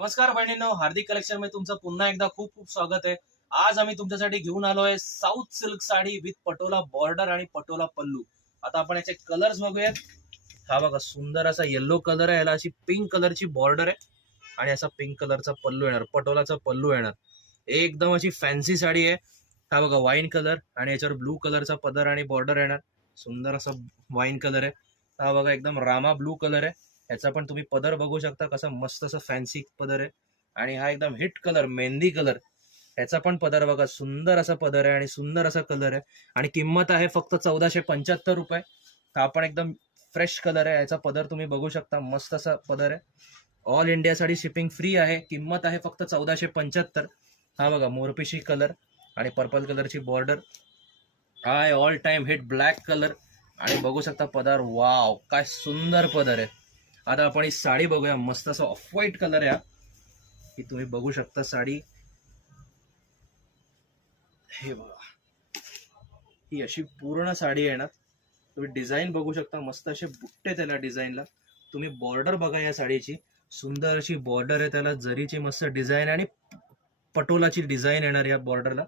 नमस्कार बहिणींनो, हार्दिक कलेक्शन मध्ये तुमचं पुन्हा एकदा खूप खूप स्वागत आहे। आज आम्ही तुमच्यासाठी घेऊन आलोय south silk sari with Patola border आणि पटोला पल्लू। आता आपण याचे कलर्स बघूया। हा बघा, सुंदर असा येलो कलर आहे, याला अशी पिंक कलरची बॉर्डर आहे आणि असा पिंक कलरचा पल्लू येणार, पटोलाचा पल्लू येणार। एकदम अशी फॅन्सी साडी आहे। हा बघा, वाईन कलर आणि याच्यावर ब्लू कलरचा पदर आणि बॉर्डर येणार। सुंदर असा वाईन कलर आहे। हा बघा, एकदम रामा ब्लू कलर आहे। याचा पण तुम्ही पदर बघू शकता, कसा मस्त असा फॅन्सी पदर आहे। आणि हा एकदम हिट कलर मेहंदी कलर, याचा पण पदर बघा, सुंदर असा पदर आहे आणि सुंदर असा कलर आहे। आणि किंमत आहे फक्त 1475 रुपये। हा पण एकदम फ्रेश कलर आहे, याचा पदर तुम्ही बघू शकता, मस्त असा पदर आहे। ऑल इंडियासाठी शिपिंग फ्री आहे। किंमत आहे फक्त 1475। हा बघा, मोरपिशी कलर आणि पर्पल कलरची बॉर्डर। हा आहे all time hit black colour आणि बघू शकता पदर, वाव काय सुंदर पदर आहे। आता आपण ही साडी बघूया, मस्त असं ऑफ व्हाईट कलर आहे ही, तुम्ही बघू शकता साडी। हे बघा, ही अशी पूर्ण साडी आहे ना, तुम्ही डिझाईन बघू शकता, मस्त असे बुट्टे त्याला डिझाईनला। तुम्ही बॉर्डर बघा या साडीची, सुंदर अशी बॉर्डर आहे, त्याला जरीची मस्त डिझाईन आणि पटोलाची डिझाईन येणार या बॉर्डरला।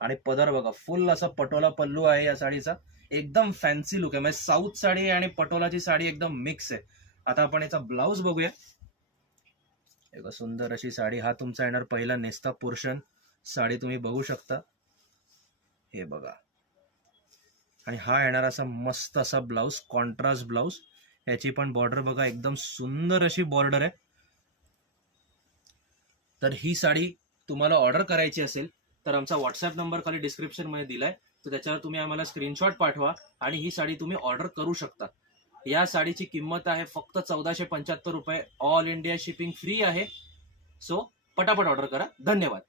आणि पदर बघा, फुल असा पटोला पल्लू आहे या साडीचा। एकदम फॅन्सी लुक आहे, म्हणजे साऊथ साडी आणि पटोलाची साडी एकदम मिक्स आहे। आता आपण याचा ब्लाऊज बघूया। एक सुंदर अशी साडी, हा तुमचा येणार पहिला नेस्ता पोर्शन। साडी तुम्ही बघू शकता, हे बघा। आणि हा येणार असा मस्त असा ब्लाऊज, कॉन्ट्रास्ट ब्लाऊज। याची पण बॉर्डर बघा, एकदम सुंदर अशी बॉर्डर आहे। तर ही साडी तुम्हाला ऑर्डर करायची असेल तर आमचा व्हॉट्सअप नंबर खाली डिस्क्रिप्शन मध्ये दिलाय, तर त्याच्यावर तुम्ही आम्हाला स्क्रीनशॉट पाठवा आणि ही साडी तुम्ही ऑर्डर करू शकता। या साडीची किंमत आहे फक्त 1475 रुपये। ऑल इंडिया शिपिंग फ्री आहे। सो पटापट ऑर्डर करा। धन्यवाद।